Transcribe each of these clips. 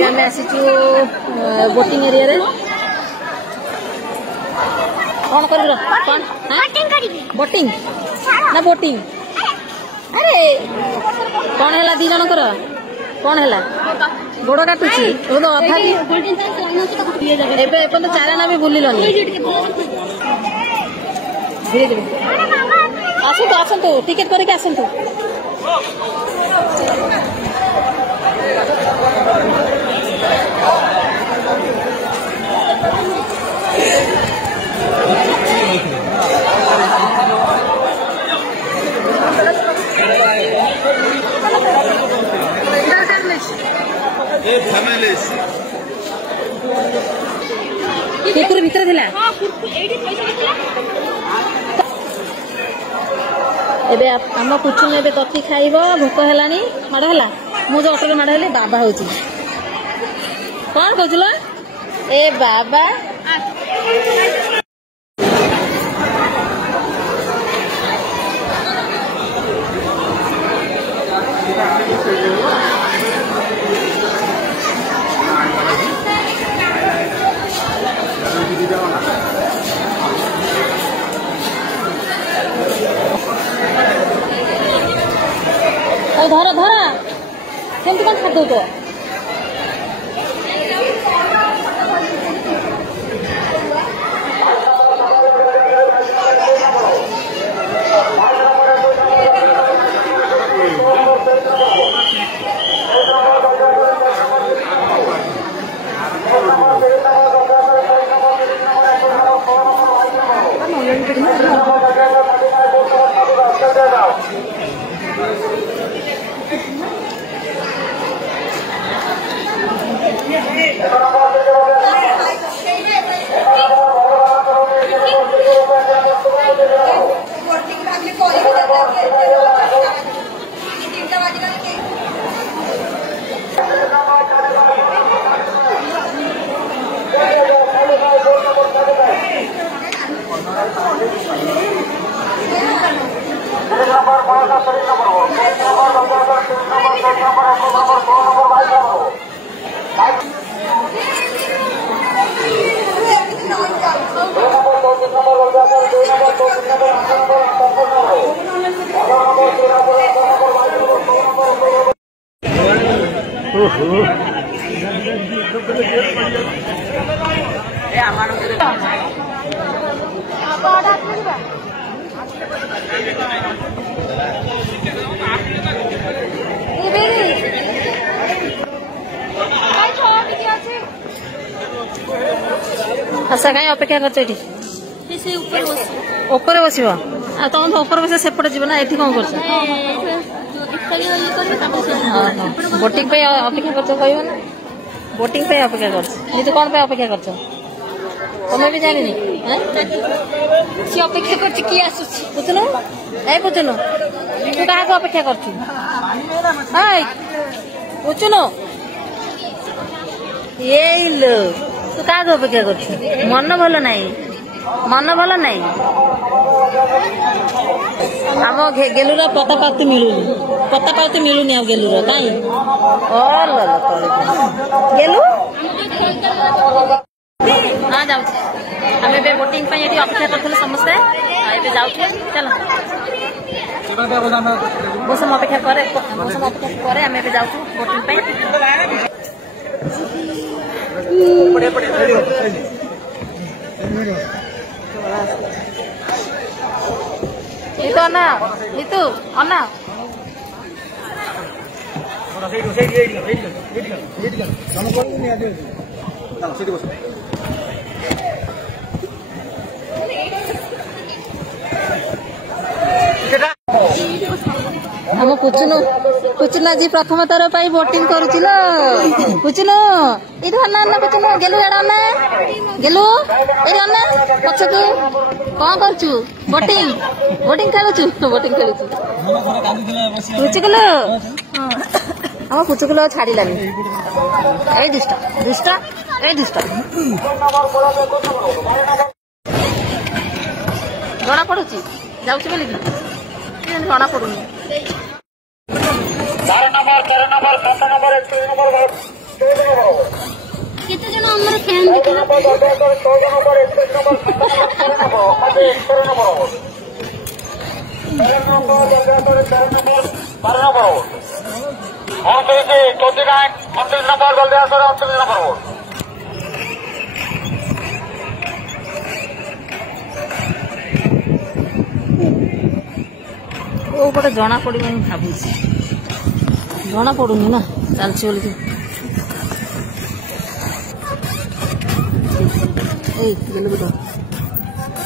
ଏବେ ଆମେ ଆସିଛୁ ବୋଟିଂ ଏରିଆରେ। କଣ କରିବ? ବୋଟିଂ ନା ବୋଟିଂ? ଆରେ କଣ ହେଲା ଦି ଜଣଙ୍କର? କଣ ହେଲା? ଗୋଡ କାଟୁଛି ଅଧା ଏବେ ଏପର୍ଯ୍ୟନ୍ତ ଚାରାନା ବି ବୁଲିଲନି। ଧୀରେ ଧୀରେ ଆସନ୍ତୁ ଆସନ୍ତୁ ଟିକେଟ କରିକି ଆସନ୍ତୁ। କୁକୁର ଭିତରେ ଥିଲା। ଏବେ ଆମ କୁଚୁନ ଏବେ ତତି ଖାଇବ। ଭୋକ ହେଲାଣି। ମାଡ଼ ହେଲା। ମୁଁ ଯୋଉ ଅଟୋରେ ମାଡ଼ ହେଲି ବାବା ହଉଛି। କଣ କହୁଥିଲ? ଏ ବାବା ଧର ଧର ସେମିତି କଣ ଛାଡି ଦଉଛ? आशा कहीं अपेक्षा कर ऊपर बस तुम ऊपर बस सेपटे जीव ना ये कौन कर बोटिंग पे अपेक्षा कर कह ना बोटिंग पे अपेक्षा कर कौन पे अपेक्षा कर तुम्हें भी जानी सी अपेक्षा कर किए बुझुनु ए बुझुनु तू क्या अपेक्षा कर बुझुनु ये लो तू क्या अपेक्षा कर मन भल नाई मन भल नाई आम गेलुर पता पाती मिलूनी आ गेलुर कहीं गेलु हाँ जाऊ आम ए बोटिंग अपेक्षा कर समस्ते ए जाऊ चलो मौसम अपेक्षा करे आम ए जाऊ बोटिंग नीतू अन्ना नीतू अन्ना हम कुचुन आज प्रथम थर बोटिंग करुच कुचुन ये अन्ना अन्ना कुचुन गेलु अन्ना गेलु ये अन्ना पछक कौन करचु बोटिंग बोटिंग खेलुचु बोटिंग खेलुचु कुचुकुलो हम कुचुकुलो छाड़िलानी ए दुष्ट दुष्ट ए दुष्ट जना पड़ुची जाऊँ बोली जना पड़ुनी 4 नंबर 7 नंबर 8 नंबर ଆମର ଫ୍ୟାନ୍ ଦେଖିଲା ଗୋଟେ ଜଣା ପଡିବ ମୁଁ ଭାବୁଛି ଜଣା ପଡୁନି ନା ଚାଲିଛି ବୋଲିକି ଏଇ ଗେଲୁ ଗୁଡ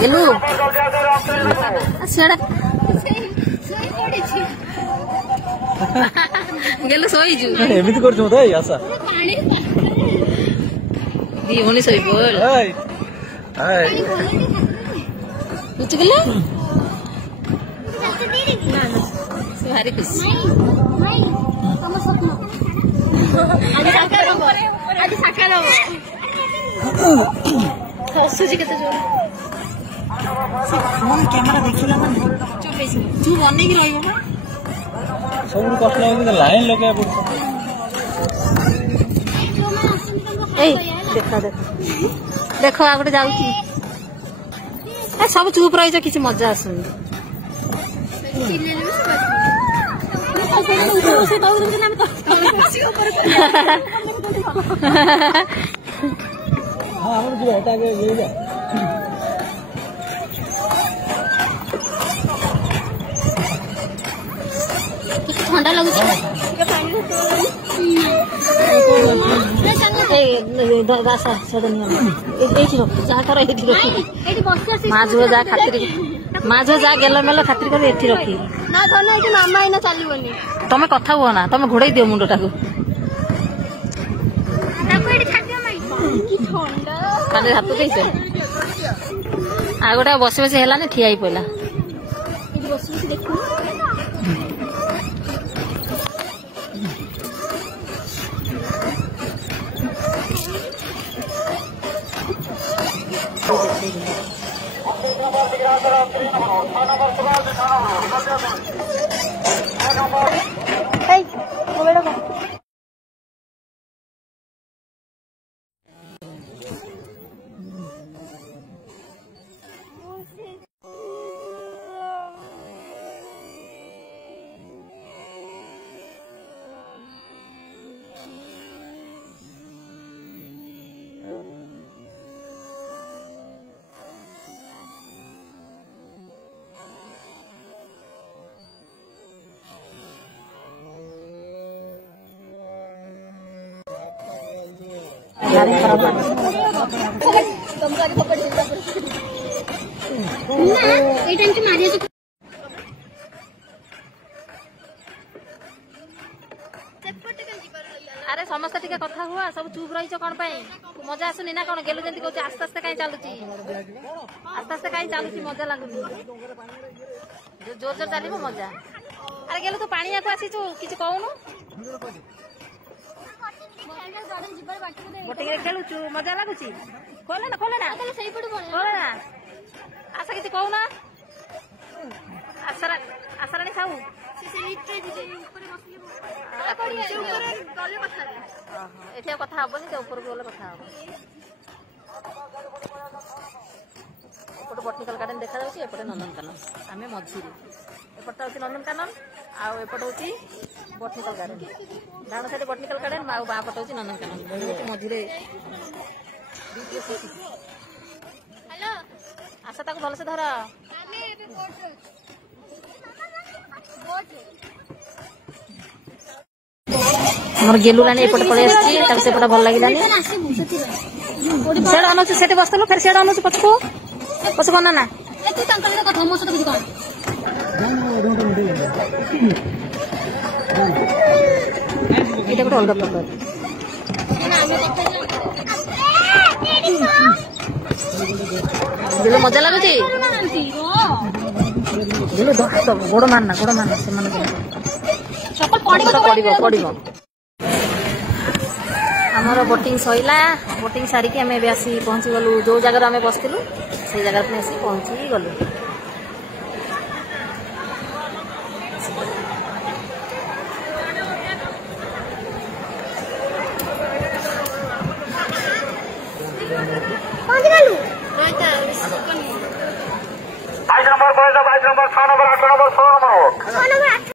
ଗେଲୁ ସିଆଡେ ଗେଲୁ ଶୋଇଛୁ ଏମିତି କରୁଛୁ ତ ଏଇ ଆଶା ଦି ଭଉଣୀ ଶୋଇ ପଡ ଲୁଚି ଗଲେ ଭାରି ଖୁସି ହସୁଛି କେତେ ଜୋର କ୍ୟାମେରା ଦେଖିଲା ମାନେ ତୁ ବନେଇକି ରହିବ ନା ସବୁଠୁ କଷ୍ଟ ଲାଗୁଛି ଲାଇନ ଲଗେଇବା ପଡୁଛି ଏଇ ଦେଖ ଦେଖ ଦେଖ ଆଉ ଗୋଟେ ଯାଉଛି ସବୁ ଚୁପ ରହିଛ କିଛି ମଜା ଆସୁନି ଥଣ୍ଡା ଲାଗୁଛି ଏଇଠି ରଖ ଯାହା କର ଏଇଠି ରଖି ମା ଝୁଅ ଯାହା ଖାତିର ମା ଝୁଅ ଯାହା ଗେଲ ମେଲ ଖାତିର କରି ଏଠି ରଖି ନା ଧନ ଏଠି ମାମା ଏଇନା ଚାଲିବନି ତମେ କଥା ହୁଅ ନା ତମେ ଘୋଡେଇ ଦିଅ ମୁଣ୍ଡଟାକୁ କାଲି ହାତ ଦେଇଛ ଆଉ ଗୋଟେ ବସି ବସି ହେଲାନି ଠିଆ ହେଇ ପଇଲା अरे समस्त टिके कथा हुआ सब चुप रही कौन मजा आसुनी ना कौन गेलु जमी कह आस्ते आस्ते कहीं चलुची आस्ते आस्ते कहीं चलुची मजा लगुनी जोर जोर चलो मजा अरे गेलु तू पानी को आसीचु किसी कहूनु बोटिंग खेलुचु मजा लगुची खोले ना खोले ना आशा किसी कहूना आशा खाऊ एठिया कथा हेनी तो ऊपर गले कथा हम एपटे बटनिकल गार्डन देखा जाऊँगी एपटे नंदनकानन आम मझी एपटा हूँ नंदनकानन आउट हूँ बटनिकल गार्डन डाण साइड बटनिकल गार्डन आ बाँ पट हूँ नंदनकानन मझे आशा ताक भलसे धर मोर गेलु रानी एपटे पड़े सेपटा भल लगे सेड़ा अनुचु से बसलु फिर सेड़ा अनुचु पछको पछ कौन ना ये गोटे अलग प्रकार मजा लगुच गोड़ मारना से पड़ो आमर बोटिंग सैला बोटिंग सारिकी आम आसी पहुँची गलु जो जगार आम बसलु से जगह आसी पहुँची गलु पहुंच गलु 22 नंबर 6 नंबर 8 नंबर 16 नंबर